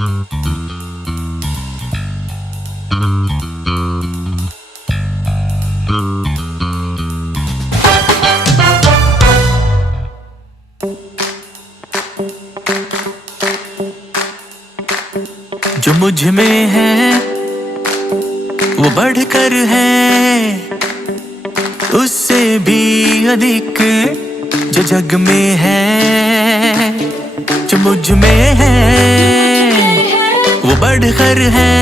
जो मुझ में है वो बढ़कर है, उससे भी अधिक जो जग में है। जो मुझ में है वो बढ़कर है,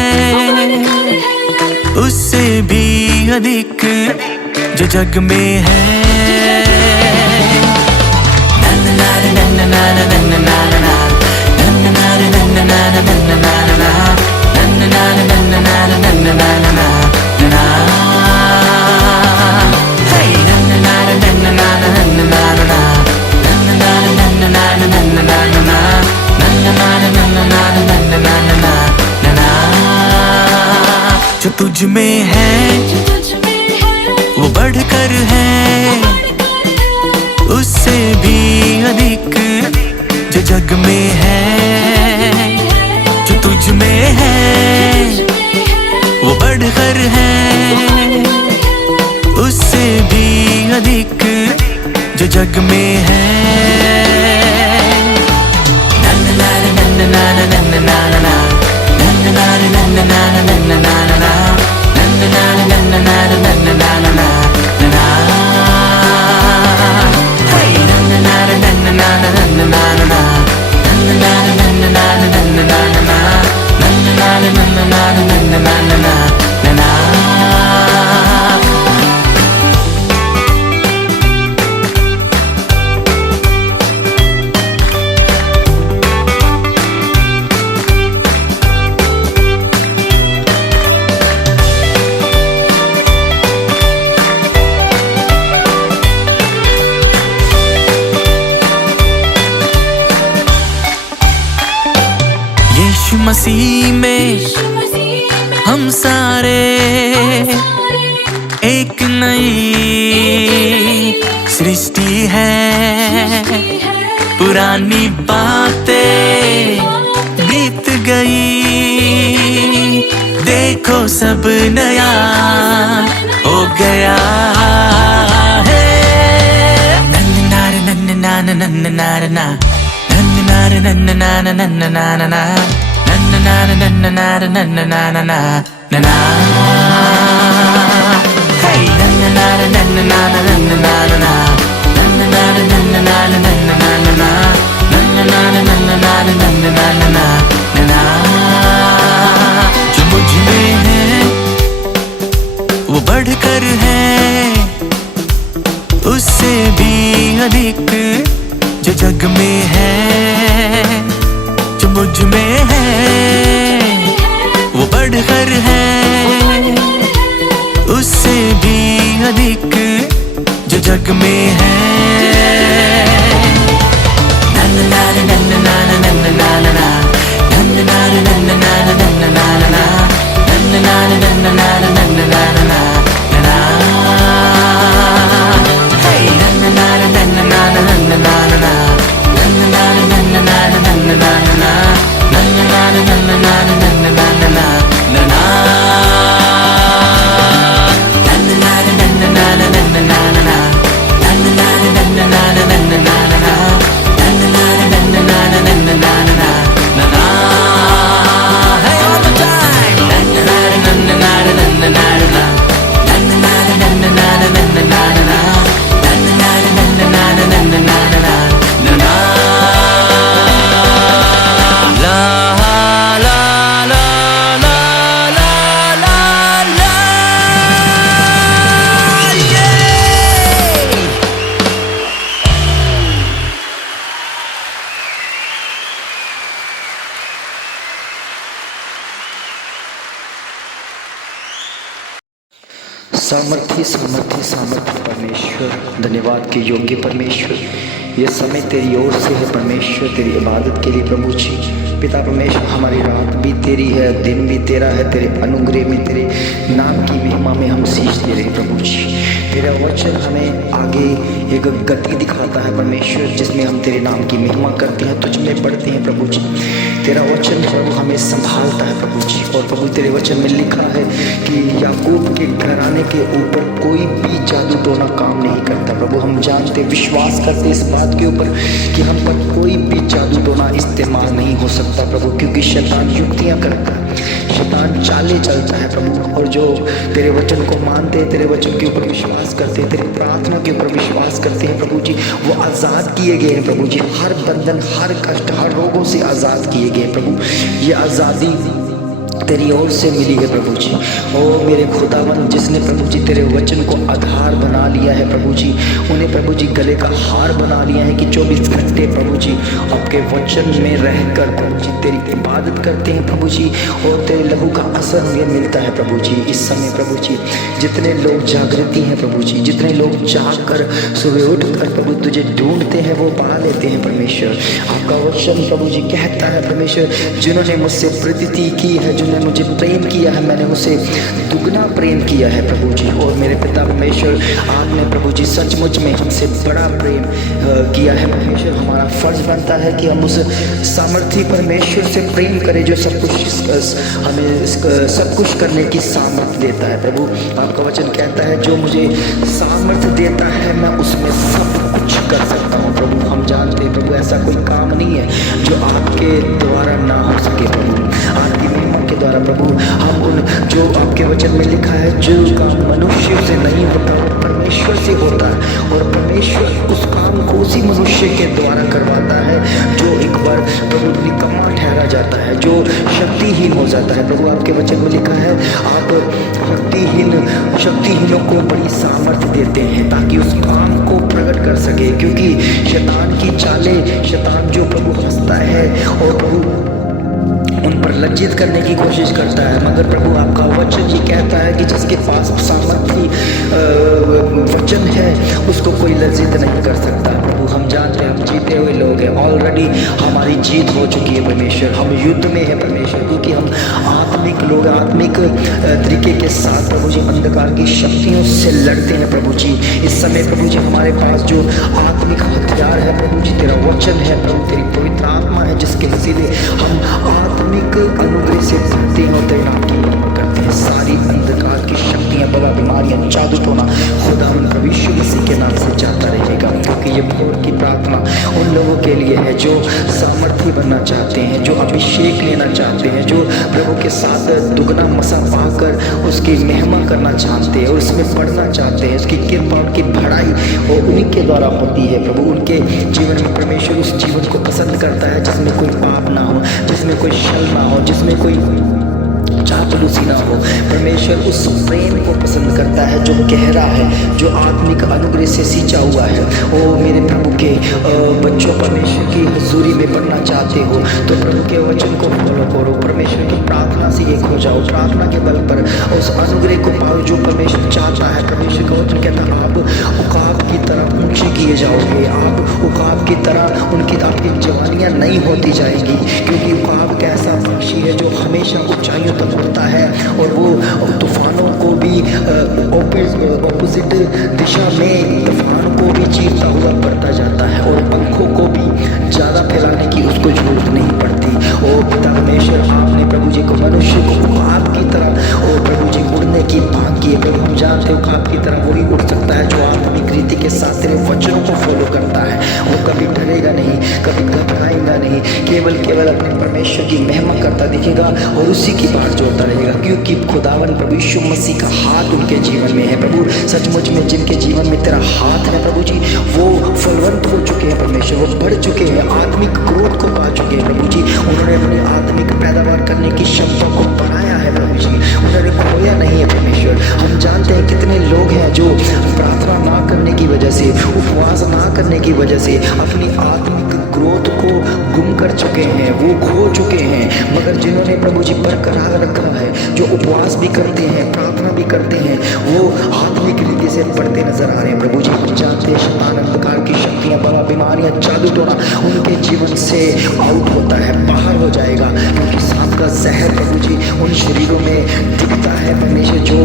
उससे भी अधिक जो जग में है। जो तुझ में है वो बढ़कर है, उससे भी अधिक जो जग में है। जो तुझ में है वो बढ़कर है, उससे भी अधिक जो जग में है। यीशु मसीह में हम सारे एक नई सृष्टि है। पुरानी बातें बीत गई, देखो सब नया हो गया है। जो मुझ में है वो बढ़कर है, उससे भी अधिक जो जग में है। जो मुझ में है वो बढ़कर है, उससे भी अधिक जो जग में है। सामर्थ्य सामर्थ्य सामर्थ्य परमेश्वर, धन्यवाद के योग्य परमेश्वर, ये समय तेरी ओर से है परमेश्वर, तेरी इबादत के लिए प्रभु जी। पिता परमेश्वर, हमारी रात भी तेरी है, दिन भी तेरा है। तेरे अनुग्रह में, तेरे नाम की महिमा में हम शीश दे रहे प्रभु जी। तेरा वचन हमें आगे एक गति दिखाता है परमेश्वर, जिसमें हम तेरे नाम की महिमा करते हैं, तुझ में बढ़ते हैं प्रभु जी। तेरा वचन प्रभु हमें संभालता है प्रभु जी। और प्रभु तेरे वचन में लिखा है कि याकूब के घराने के ऊपर कोई भी जादू टोना काम नहीं करता प्रभु। हम जानते, विश्वास करते इस बात के ऊपर कि हम पर कोई भी जादू टोना इस्तेमाल नहीं हो सकता प्रभु, क्योंकि शैतान युक्तियाँ करता है, शैतान चाले चलता है प्रभु। और जो तेरे वचन को मानते हैं, तेरे वचन के ऊपर विश्वास करते हैं, तेरी प्रार्थना के ऊपर विश्वास करते हैं प्रभु जी, वो आज़ाद किए गए हैं प्रभु जी। हर बंधन, हर कष्ट, हर रोगों से आज़ाद किए गए प्रभु। ये आज़ादी तेरी ओर से मिली है प्रभु जी। ओ मेरे खुदावन, जिसने प्रभु जी तेरे वचन को आधार बना लिया है प्रभु जी, उन्हें प्रभु जी गले का हार बना लिया है कि 24 घंटे प्रभु जी आपके वचन में रहकर प्रभु जी तेरी इबादत करते हैं प्रभु जी, और तेरे लहू का असर उन्हें मिलता है प्रभु जी। इस समय प्रभु जी जितने लोग जागृति हैं प्रभु जी, जितने लोग जाग कर सुबह उठ कर प्रभु तुझे ढूंढते हैं, वो पा लेते हैं परमेश्वर। आपका वचन प्रभु जी कहता है परमेश्वर, जिन्होंने मुझसे प्रीति की है, जिन्होंने मुझे प्रेम किया है, मैंने उसे दुगना प्रेम किया है प्रभु जी। और मेरे पिता परमेश्वर, आपने प्रभु जी सचमुच में हमसे बड़ा प्रेम किया है परमेश्वर। हमारा फर्ज बनता है कि हम उस सामर्थ्य परमेश्वर से प्रेम करें जो सब कुछ हमें सब कुछ करने की सामर्थ्य देता है प्रभु। आपका वचन कहता है जो मुझे सामर्थ्य देता है मैं उसमें सब कुछ कर सकता हूँ प्रभु। हम जानते हैं प्रभु ऐसा कोई काम नहीं है जो आपके द्वारा ना हो सके प्रभु, आपकी महिमा के द्वारा प्रभु। हम उन जो आपके वचन में लिखा है जो काम मनुष्य से नहीं होता वो परमेश्वर से होता है, और परमेश्वर उस काम को उसी मनुष्य के द्वारा करवाता है जो एक बार प्रभु निकम्मा ठहरा जाता है, जो शक्तिहीन हो जाता है प्रभु। आपके वचन में लिखा है आप शक्तिहीनों को बड़ी सामर्थ्य देते हैं ताकि उस काम को प्रकट कर सके, क्योंकि शैतान की चालें, शैतान जो प्रभु हंसता है और प्रभु उन पर लज्जित करने की कोशिश करता है, मगर प्रभु आपका वचन ये कहता है कि जिसके पास सामर्थ्य वचन है उसको कोई लज्जित नहीं कर सकता प्रभु। हम जानते हैं हम जीते हुए लोग हैं, ऑलरेडी हमारी जीत हो चुकी है परमेश्वर, हम युद्ध में है परमेश्वर, क्योंकि हम आत्मिक लोग, आत्मिक तरीके के साथ प्रभु जी अंधकार की शक्तियों से लड़ते हैं प्रभु जी। इस समय प्रभु जी हमारे पास जो आत्मिक हथियार है प्रभु जी तेरा वचन है प्रभु, तेरी पवित्र आत्मा है, जिसके वसीले हम आत्मिक अनुग्रह से भरते हैं और तेरे नाम की महिमा करते हैं। सारी अंधकार की शक्तियां, बला, बीमारियां, जादू टोना खुदावन प्रभु यीशु मसीह के नाम से जाता रहेगा, क्योंकि ये भोर की प्रार्थना उन लोगों के लिए है जो सामर्थ्य बनना चाहते हैं, जो अभिषेक लेना चाहते हैं, जो प्रभु के साथ दुगना मसा पाकर उसकी महिमा करना चाहते हैं और उसमें बढ़ना चाहते हैं। उसकी कृपा, उनकी बढ़ाई और उन्हीं के द्वारा होती है प्रभु। उनके जीवन में परमेश्वर उस जीवन को पसंद करता है जिसमें कोई पाप ना हो, जिसमें कोई छल ना हो, जिसमें कोई चापलूसी ना हो। परमेश्वर उस प्रेम को पसंद करता है जो गहरा है, जो आत्मिक अनुग्रह से सींचा हुआ है। ओ मेरे प्रभु के बच्चों, परमेश्वर की हजूरी में पढ़ना चाहते हो तो प्रभु के वचन को फॉलो करो, परमेश्वर की प्रार्थना से एक हो जाओ, प्रार्थना के बल पर उस अनुग्रह को पाओ जो परमेश्वर चाहता है। परमेश्वर का वचन कहता है आप उकाब की तरह ऊंचे किए जाओगे, आप उकाब की तरह उनकी आपकी जवानियाँ नहीं होती जाएगी, क्योंकि उकाब कैसा पक्षी है जो हमेशा ऊंचाइयों तक उड़ता है और वो तूफानों को भी ऑपोजिट दिशा में तूफानों को भी चीरता हुआ बढ़ता जाता है और पंखों को भी ज़्यादा फैलाने की उसको जरूरत नहीं पड़ती। और पिता परमेश्वर आपने प्रभु जी को मनुष्य को आपकी तरह और प्रभु जी उड़ने की भाग की है प्रभु। हम जानते हो आपकी तरह वही उड़ सकता है जो आत्मिक रीति के साथ तेरे वचनों को फॉलो करता है। वो कभी डरेगा नहीं, कभी घबराएगा नहीं, केवल अपने परमेश्वर की महिमा करता दिखेगा और उसी की बात जोड़ता रहेगा, क्योंकि खुदावन प्रभु यीशु मसीह का हाथ उनके जीवन में है प्रभु। सचमुच में जिनके जीवन में तेरा हाथ है प्रभु जी वो फलवंत हो चुके हैं परमेश्वर, वो बढ़ चुके हैं, आत्मिक ग्रोथ को पा चुके हैं प्रभु जी। उन्होंने अपनी आत्मिक पैदावार करने की क्षमता को बढ़ाया है प्रभु जी, उन्होंने खोया नहीं है परमेश्वर। हम जानते हैं कितने लोग हैं जो प्रार्थना ना करने की वजह से, उपवास ना करने की वजह से अपनी आत्मिक ग्रोथ को गुम कर चुके हैं, वो खो चुके हैं। मगर जिन्होंने प्रभु जी बरकरार रखा है, जो उपवास भी करते हैं, प्रार्थना भी करते हैं, वो आत्मिक रीति से बढ़ते नजर आ रहे हैं। प्रभु जी हम जानते हैं शैतान अंधकार की शक्तियां, बड़ा बीमारियां, जादू टोना उनके जीवन से आउट होता है, बाहर हो जाएगा, क्योंकि सांप का जहर प्रभु जी उन शरीरों में दिखता है परमेश्वर, जो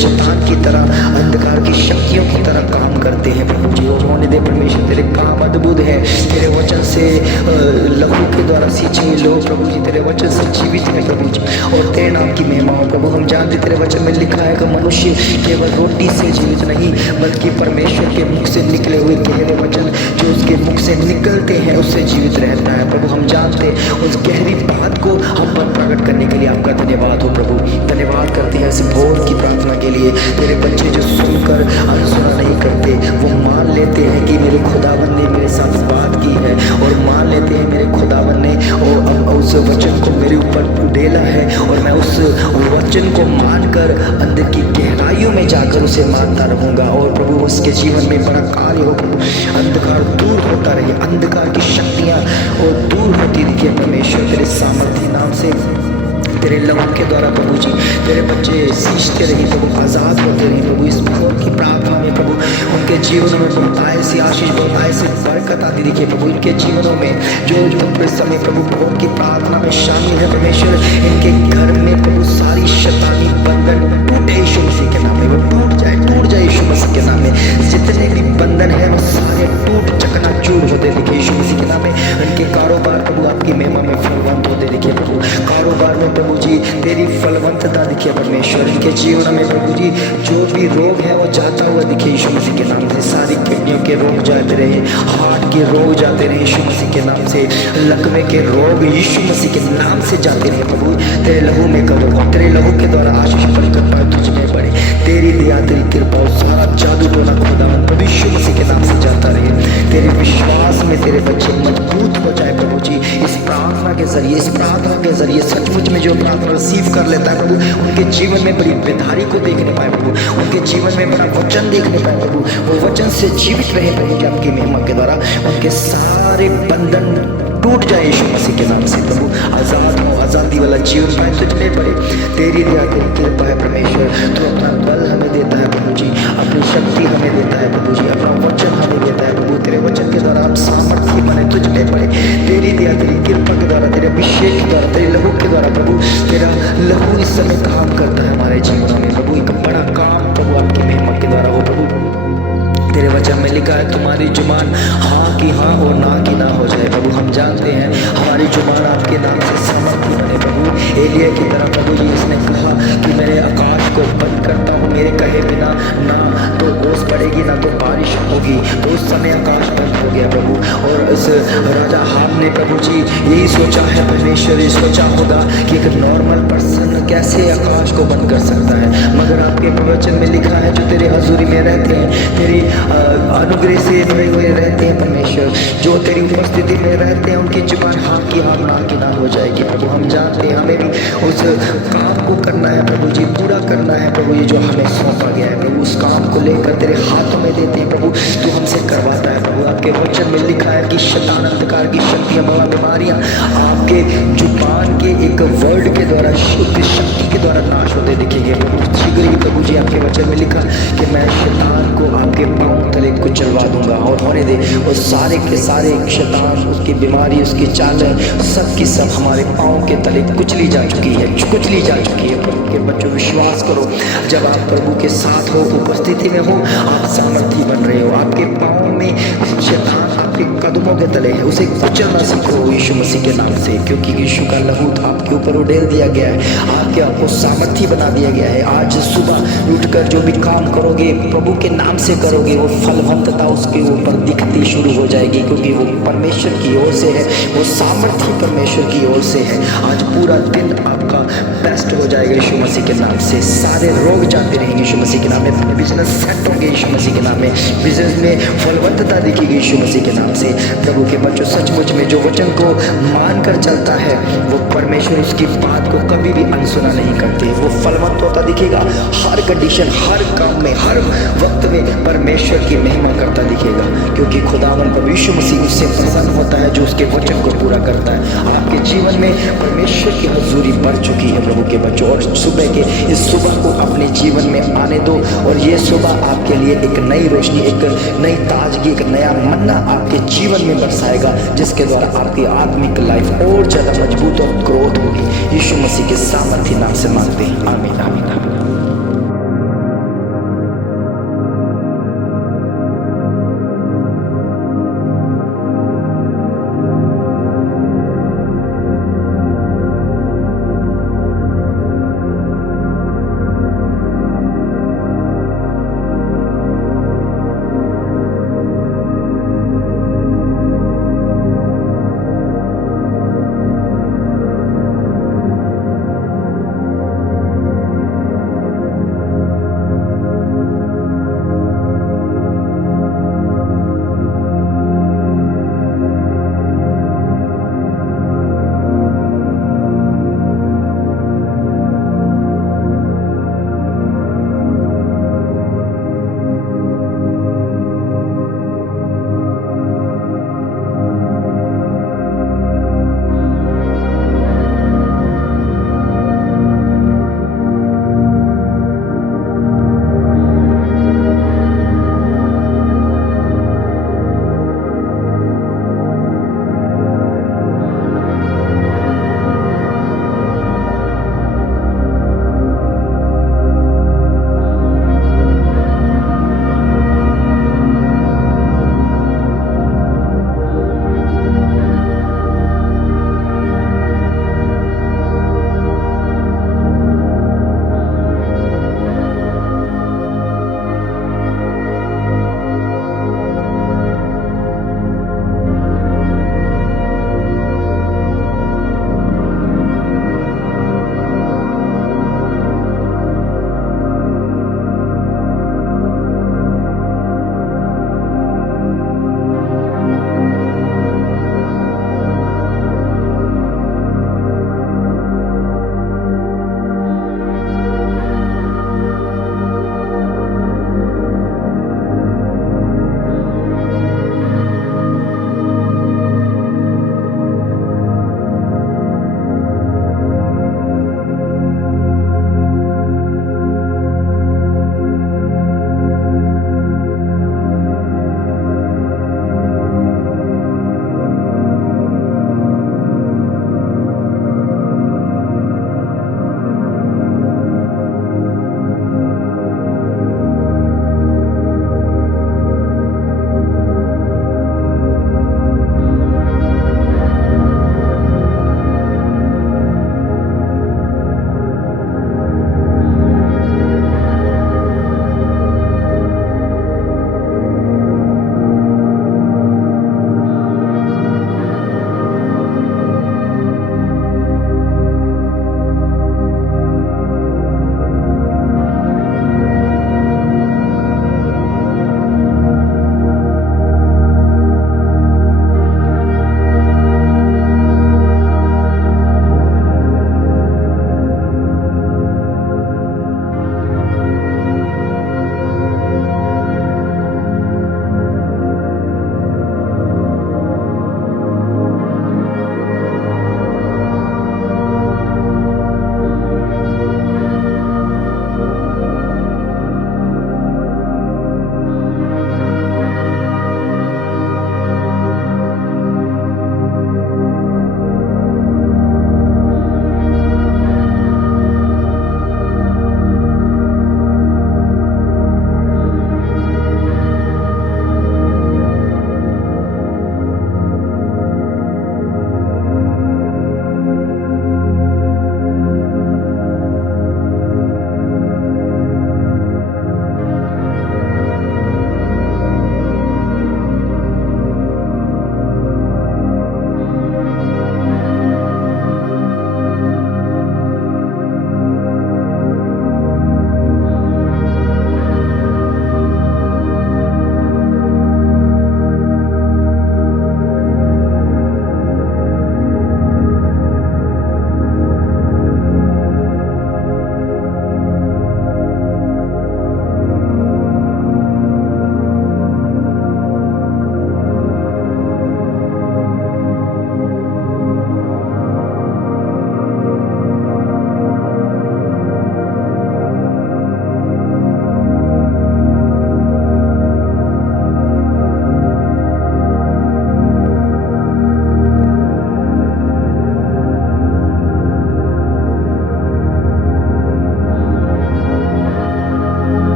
शैतान की तरह अंधकार की शक्तियों की तरह काम करते हैं प्रभु जी। और होने दे परमेश्वर, तेरे काम अद्भुत है, तेरे वचन से लहू के द्वारा सींचे हुए लोग प्रभु जी तेरे वचन से जीवित है प्रभु जी, और तेरे नाम की महिमा हो प्रभु। हम जानते तेरे वचन में लिखा है कि मनुष्य केवल रोटी से जीवित नहीं, बल्कि परमेश्वर के मुख से निकले हुए गहरे वचन जो उसके मुख से निकलते हैं उससे जीवित रहता है प्रभु। हम जानते उस गहरी बात को हम पर प्रकट करने के लिए आपका धन्यवाद हो प्रभु। धन्यवाद करते हैं इस भोर की प्रार्थना के लिए। तेरे बच्चे जो सुनकर अनसुना नहीं करते, वो मान लेते हैं कि मेरे खुदावन ने मेरे साथ बात की है, और मान लेते हैं मेरे खुदावन ने और उस वचन को मेरे ऊपर डेला है, और मैं उस वचन को मानकर अंदर की गहराइयों में जाकर उसे मानता रहूंगा। और प्रभु उसके जीवन में बड़ा कार्य हो प्रभु, अंधकार दूर होता रहे, अंधकार की शक्तियाँ और दूर होती दिखे परमेश्वर तेरे सामर्थ्य नाम से, तेरे लहू के द्वारा प्रभु जी तेरे बच्चे सींचते रहे प्रभु, आज़ाद होते रहे प्रभु। इस भोर की प्रार्थना में प्रभु उनके जीवनों में बहुतायत सी आशीष, बहुतायत से बरकत आती दिखे प्रभु। इनके जीवनों में जो इस समय प्रभु भोर की प्रार्थना में शामिल है परमेश्वर, इनके घर में प्रभु सारी शैतानी बंधन टूटे यीशु मसीह के नाम में, वो टूट जाए यीशु मसीह के नाम में। जितने भी बंधन है वो सारे टूट चकनाचूर होते दिखे यीशु मसीह के नाम में। उनके कारोबार प्रभु आपकी महिमा में फलवंत होते दिखे प्रभु, कारोबार में प्रभु जी तेरी फलवंतता दिखे परमेश्वर। इनके जीवन में प्रभु जी जो भी रोग है वो जाता हुआ दिखे यीशु मसीह के नाम से। सारी किडनियों के रोग जाते रहे, हार्ट के रोग जाते रहे यीशु मसीह के नाम से, लकवे के रोग यीशु मसीह के नाम से जाते रहे प्रभु। तेरे लहू में करो, तेरे लहू के द्वारा आशीष बरकत पाए तुझ में पड़े, तेरी दया तेरी कृपा और सारा जादू टोना खुदावन प्रभु यीशु मसीह के नाम से जाता रहे। तेरे विश्वास में तेरे बच्चे मजबूत हो जाए प्रभु जी, इस प्रार्थना के जरिए, इस प्रार्थना के जरिए सचमुच में जो प्रार्थना रिसीव कर लेता है प्रभु, उनके जीवन में बड़ी बेदारी को देखने पाए प्रभु, उनके जीवन में बड़ा वचन देखने पाए प्रभु, वो वचन से जीवित रहे प्रभु जी आपकी महिमा के द्वारा। उनके सारे बंधन टूट जाए यीशु मसीह के नाम से प्रभु, आज़ाद हो, आज़ादी वाला जीवन पाए तुझ में पड़े। तेरी दया तेरी कृपा है परमेश्वर, तो अपना बल हमें देता है प्रभु जी, अपनी शक्ति हमें देता है प्रभु जी, अपना वचन हमें देता है प्रभु। तेरे वचन के द्वारा हम सामर्थ्य बने तुझ में पड़े, तेरी दया तेरी कृपा के द्वारा, तेरे अभिषेक के द्वारा, तेरे लहू के द्वारा प्रभु। तेरा लहू इस समय काम करता है हमारे जीवनों में प्रभु, एक बड़ा काम प्रभु आपकी महिमा के द्वारा हो प्रभु। तेरे वचन में लिखा है तुम्हारी जुबान हाँ की हाँ और ना की ना हो जाए प्रभु। हम जानते हैं हमारी जुबान आपके नाम से सामर्थ्य बने प्रभु। एलिया की तरह प्रभु जी इसने कहा कि मेरे आकाश को बंद करता हूँ, मेरे कहे बिना ना तो ओस पड़ेगी ना तो बारिश होगी। तो उस समय आकाश बंद हो गया प्रभु, और इस राजा हाब ने प्रभु जी यही सोचा है परमेश्वर, सोचा होगा कि एक नॉर्मल पर्सन कैसे आकाश को बंद कर सकता है, मगर आपके प्रवचन में लिखा है जो तेरे हजूरी में रहते हैं, तेरी अनुग्रह से जुड़े हुए रहते हैं परमेश्वर, जो तेरी उपस्थिति में रहते हैं, उनकी जुबान हाँ की हाँ ना की ना हो जाएगी प्रभु। हम जानते हैं हमें भी उस काम को करना है प्रभु जी, पूरा करना है प्रभु जी जो हमें सौंपा गया है प्रभु। उस काम को लेकर तेरे हाथों में देते हैं प्रभु, तू हमसे करवाता है प्रभु। आपके वचन में लिखा है कि शैतान अंधकार की शक्तियाँ, बड़ा बीमारियाँ आपके जुबान के एक वर्ड के द्वारा, शुद्ध शक्ति के द्वारा नाश होते दिखेंगे प्रभु। शीघ्र ही प्रभु जी आपके वचन में लिखा कि मैं शैतान को आपके पाँव तले कुचलवा दूंगा, और होने दे वो सारे के सारे शैतान, उसकी बीमारी, उसकी चालें सब की सब हमारे पाँव के तले कुचली जा चुकी है, कुचली जा चुकी है प्रभु के बच्चों। विश्वास करो, जब आप प्रभु के साथ हो, उपस्थिति में हो, आप सामर्थी बन रहे हो। आपके पाँव में शैतान आपके कदमों के तले है, उसे कुचलना सीखो यीशु मसीह के नाम से, क्योंकि यीशु का लहू आपके ऊपर उड़ेल दिया गया है, आपके आपको सामर्थी बना दिया गया है। आज सुबह उठकर जो भी काम करोगे प्रभु के नाम से करोगे, वो फलवंतता उसके ऊपर दिखती शुरू हो जाएगी, क्योंकि वो परमेश्वर की ओर से है, वो सामर्थ्य परमेश्वर की ओर से है। आज पूरा दिन आपका बेस्ट हो जाएगा यीशु मसीह के नाम से। सारे रोग जाते रहेंगे यीशु मसीह के नाम में, बिजनेस सेट होंगे यीशु मसीह के नाम में, बिजनेस में फलवंतता दिखेगी यीशु मसीह के नाम से। प्रभु के बच्चों, सचमुच में जो वचन को मान कर चलता है वो परमेश्वर उसकी बात को कभी भी अनसुना नहीं करते। वो फलवंत होता दिखेगा हर कंडीशन, हर काम में, हर वक्त में परमेश्वर की महिमा करता दिखेगा, क्योंकि खुदावन प्रभु यीशु मसीह उससे प्रसन्न होता है जो उसके वचन को पूरा करता है। आपके जीवन में परमेश्वर की हजूरी बढ़ चुकी है प्रभु के बच्चों, और सुबह के इस सुबह को अपने जीवन में आने दो, और ये सुबह आपके लिए एक नई रोशनी, एक नई ताजगी, एक नया मन्ना आपके जीवन में बरसाएगा, जिसके द्वारा आपकी आत्मिक लाइफ और ज़्यादा मजबूत और ग्रोथ होगी। यीशु मसीह के सामर्थ्य नाम से मांगते हैं, आमीन आमीन आमीन।